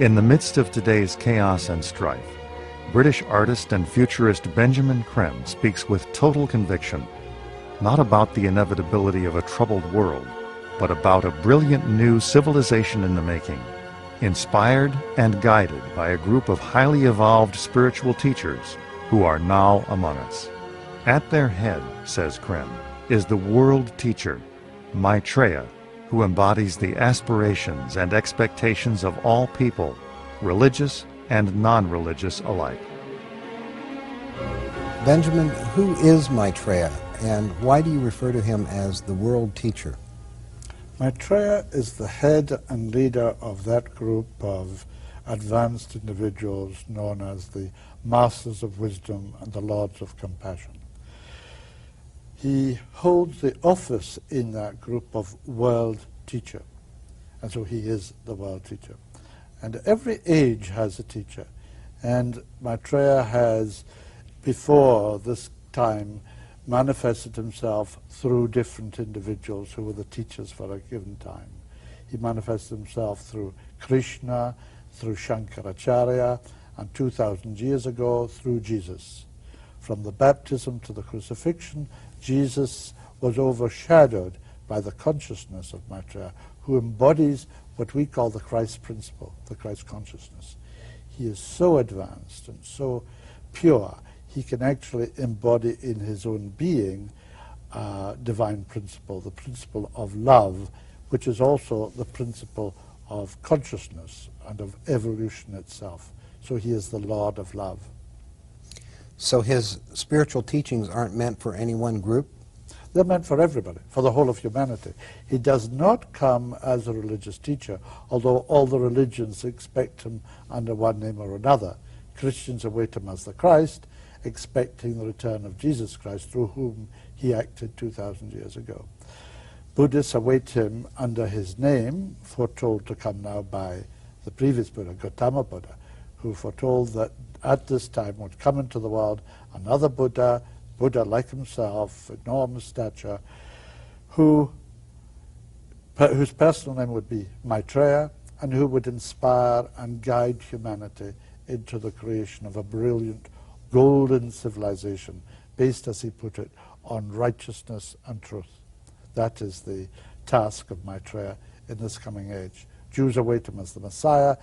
In the midst of today's chaos and strife, British artist and futurist Benjamin Creme speaks with total conviction, not about the inevitability of a troubled world, but about a brilliant new civilization in the making, inspired and guided by a group of highly evolved spiritual teachers who are now among us. At their head, says Creme, is the world teacher, Maitreya, who embodies the aspirations and expectations of all people, religious and non-religious alike. Benjamin, who is Maitreya, and why do you refer to him as the world teacher? Maitreya is the head and leader of that group of advanced individuals known as the Masters of Wisdom and the Lords of Compassion. He holds the office in that group of world teacher, and so he is the world teacher. And every age has a teacher, and Maitreya has, before this time, manifested himself through different individuals who were the teachers for a given time. He manifested himself through Krishna, through Shankaracharya, and 2,000 years ago through Jesus. From the baptism to the crucifixion, Jesus was overshadowed by the consciousness of Maitreya, who embodies what we call the Christ principle, the Christ consciousness. He is so advanced and so pure, he can actually embody in his own being divine principle, the principle of love, which is also the principle of consciousness and of evolution itself. So he is the Lord of love. So his spiritual teachings aren't meant for any one group? They're meant for everybody, for the whole of humanity. He does not come as a religious teacher, although all the religions expect him under one name or another. Christians await him as the Christ, expecting the return of Jesus Christ, through whom he acted 2,000 years ago. Buddhists await him under his name, foretold to come now by the previous Buddha, Gautama Buddha, who foretold that at this time would come into the world another Buddha, Buddha like himself, enormous stature, whose personal name would be Maitreya, and who would inspire and guide humanity into the creation of a brilliant golden civilization based, as he put it, on righteousness and truth. That is the task of Maitreya in this coming age. Jews await him as the Messiah,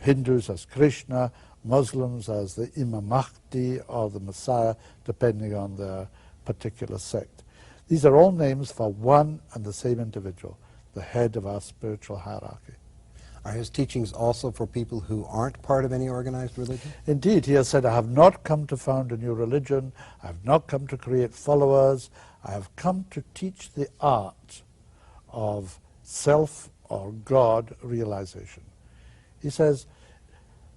Hindus as Krishna, Muslims as the Imam Mahdi or the Messiah, depending on their particular sect. These are all names for one and the same individual, the head of our spiritual hierarchy. Are his teachings also for people who aren't part of any organized religion? Indeed, he has said, I have not come to found a new religion, I have not come to create followers, I have come to teach the art of self or God realization. He says,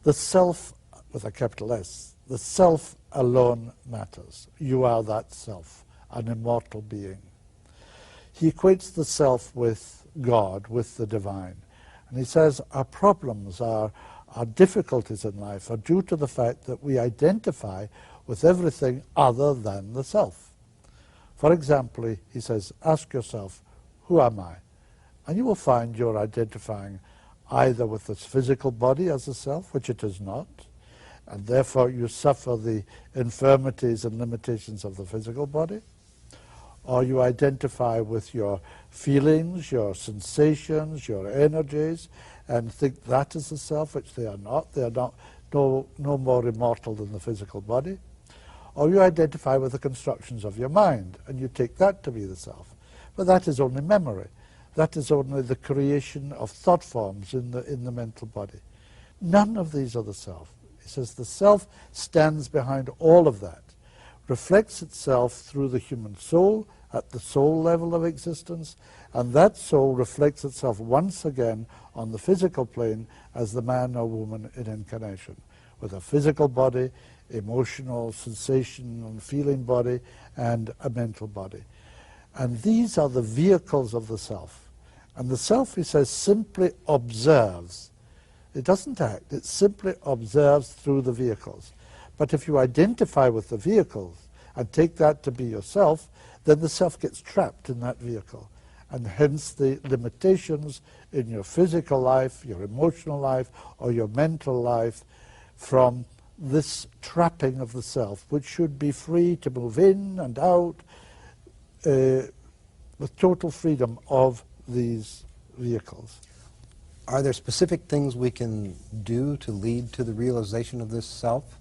the self, with a capital S, the self alone matters. You are that self, an immortal being. He equates the self with God, with the divine. And he says our problems, our difficulties in life are due to the fact that we identify with everything other than the self. For example, he says, ask yourself, who am I? And you will find you're identifying either with this physical body as a self, which it is not, and therefore you suffer the infirmities and limitations of the physical body, or you identify with your feelings, your sensations, your energies, and think that is the self, which they are not. They are not no more immortal than the physical body. Or you identify with the constructions of your mind, and you take that to be the self. But that is only memory. That is only the creation of thought forms in the mental body. None of these are the self. He says the self stands behind all of that, reflects itself through the human soul at the soul level of existence, and that soul reflects itself once again on the physical plane as the man or woman in incarnation, with a physical body, emotional, sensational, and feeling body, and a mental body. And these are the vehicles of the self. And the self, he says, simply observes. It doesn't act, it simply observes through the vehicles. But if you identify with the vehicles and take that to be yourself, then the self gets trapped in that vehicle. and hence the limitations in your physical life, your emotional life, or your mental life from this trapping of the self, which should be free to move in and out with total freedom of these vehicles. Are there specific things we can do to lead to the realization of this self?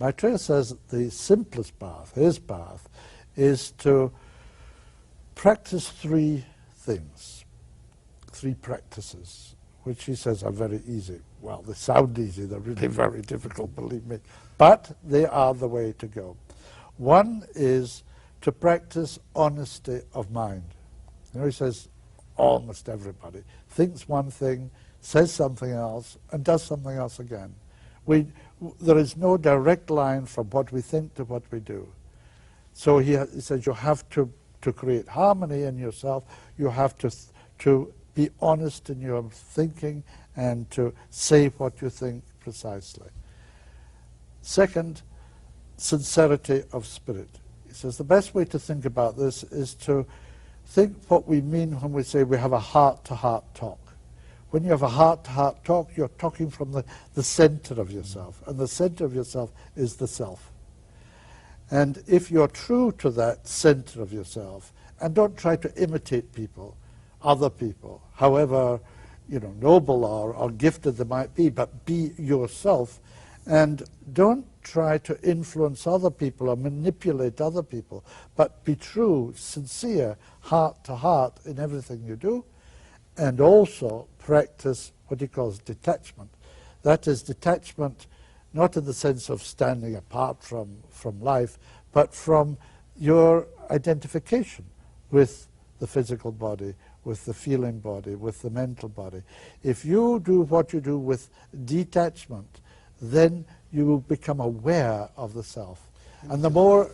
Maitreya says the simplest path, his path, is to practice three things, three practices, which he says are very easy. Well, they sound easy, they're really very difficult, believe me, but they are the way to go. One is to practice honesty of mind. You know, he says almost everybody thinks one thing, says something else, and does something else again. There is no direct line from what we think to what we do. So he says you have to create harmony in yourself, you have to be honest in your thinking and to say what you think precisely. Second, sincerity of spirit. He says the best way to think about this is to think what we mean when we say we have a heart-to-heart talk. When you have a heart-to-heart talk, you're talking from the center of yourself, and the center of yourself is the self. And if you're true to that center of yourself, and don't try to imitate people, other people, however noble or gifted they might be, but be yourself, and don't try to influence other people or manipulate other people, but be true, sincere, heart-to-heart in everything you do, and also practice what he calls detachment. That is detachment not in the sense of standing apart from life, but from your identification with the physical body, with the feeling body, with the mental body. If you do what you do with detachment, then you will become aware of the self. And the more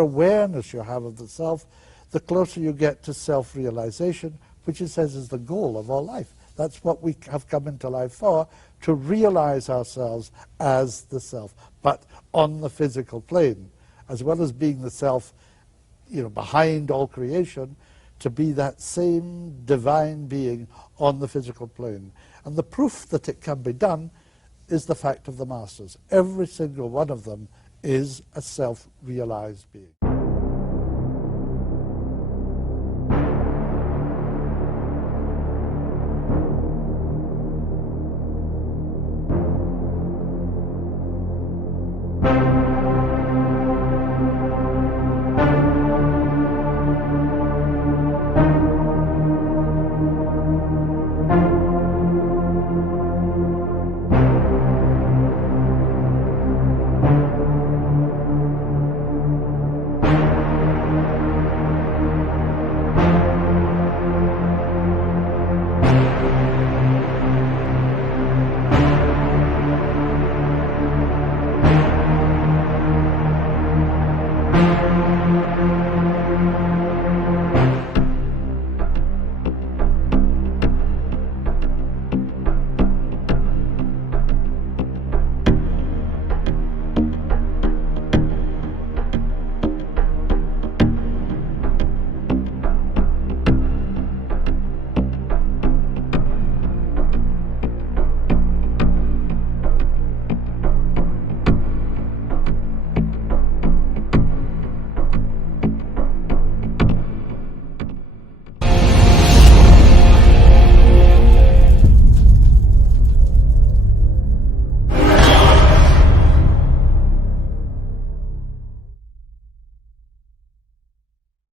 awareness you have of the self, the closer you get to self-realization, which he says is the goal of all life. That's what we have come into life for, to realize ourselves as the self, but on the physical plane, as well as being the self, behind all creation, to be that same divine being on the physical plane. And the proof that it can be done is the fact of the masters. Every single one of them is a self-realized being.